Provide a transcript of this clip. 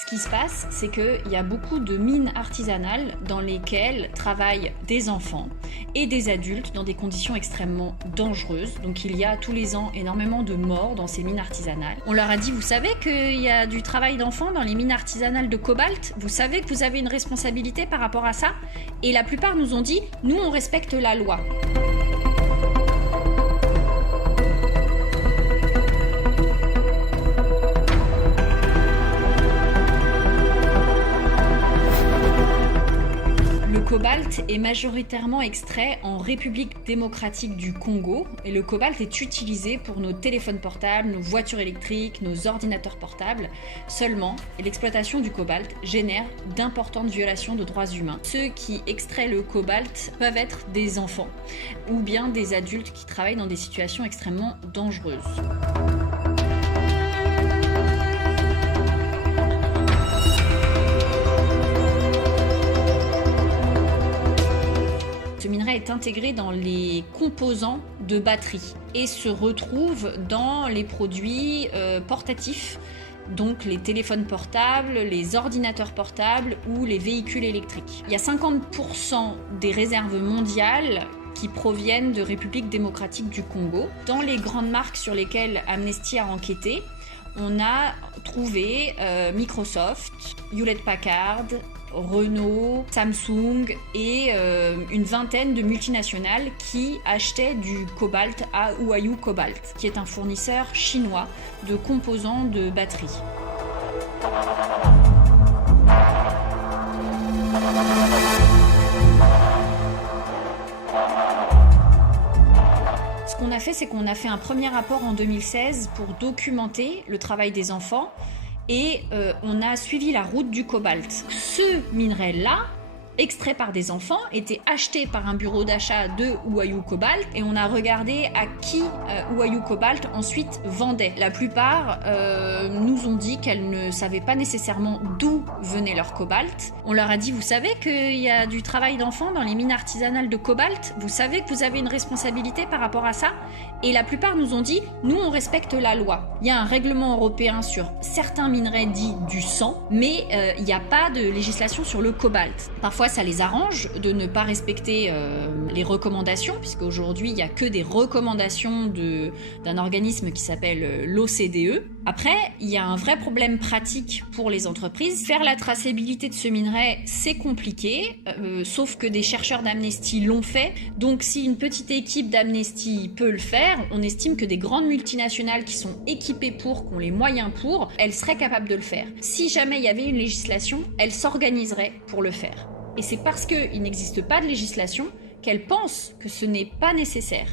Ce qui se passe, c'est qu'il y a beaucoup de mines artisanales dans lesquelles travaillent des enfants et des adultes dans des conditions extrêmement dangereuses. Donc il y a tous les ans énormément de morts dans ces mines artisanales. On leur a dit, vous savez qu'il y a du travail d'enfants dans les mines artisanales de cobalt? Vous savez que vous avez une responsabilité par rapport à ça? Et la plupart nous ont dit, nous on respecte la loi. Le cobalt est majoritairement extrait en République démocratique du Congo et le cobalt est utilisé pour nos téléphones portables, nos voitures électriques, nos ordinateurs portables. Seulement, l'exploitation du cobalt génère d'importantes violations de droits humains. Ceux qui extraient le cobalt peuvent être des enfants ou bien des adultes qui travaillent dans des situations extrêmement dangereuses. Ce minerai est intégré dans les composants de batterie et se retrouve dans les produits portatifs, donc les téléphones portables, les ordinateurs portables ou les véhicules électriques. Il y a 50% des réserves mondiales qui proviennent de République démocratique du Congo. Dans les grandes marques sur lesquelles Amnesty a enquêté, on a trouvé Microsoft, Hewlett-Packard, Renault, Samsung et une vingtaine de multinationales qui achetaient du cobalt à Huayou Cobalt, qui est un fournisseur chinois de composants de batterie. Ce qu'on a fait, c'est qu'on a fait un premier rapport en 2016 pour documenter le travail des enfants et on a suivi la route du cobalt. Ce minerai-là, extrait par des enfants, était acheté par un bureau d'achat de Huayou Cobalt et on a regardé à qui Huayou Cobalt ensuite vendait. La plupart nous ont dit qu'elles ne savaient pas nécessairement d'où venait leur cobalt. On leur a dit, vous savez qu'il y a du travail d'enfants dans les mines artisanales de cobalt? Vous savez que vous avez une responsabilité par rapport à ça? Et la plupart nous ont dit, nous on respecte la loi. Il y a un règlement européen sur certains minerais dits du sang, mais il n'y a pas de législation sur le cobalt. Parfois ça les arrange de ne pas respecter les recommandations, puisque aujourd'hui il n'y a que des recommandations d'un organisme qui s'appelle l'OCDE. Après, il y a un vrai problème pratique pour les entreprises. Faire la traçabilité de ce minerai, c'est compliqué, sauf que des chercheurs d'Amnesty l'ont fait. Donc si une petite équipe d'Amnesty peut le faire, on estime que des grandes multinationales qui sont équipées qui ont les moyens pour, elles seraient capables de le faire. Si jamais il y avait une législation, elles s'organiseraient pour le faire. Et c'est parce qu'il n'existe pas de législation qu'elles pensent que ce n'est pas nécessaire.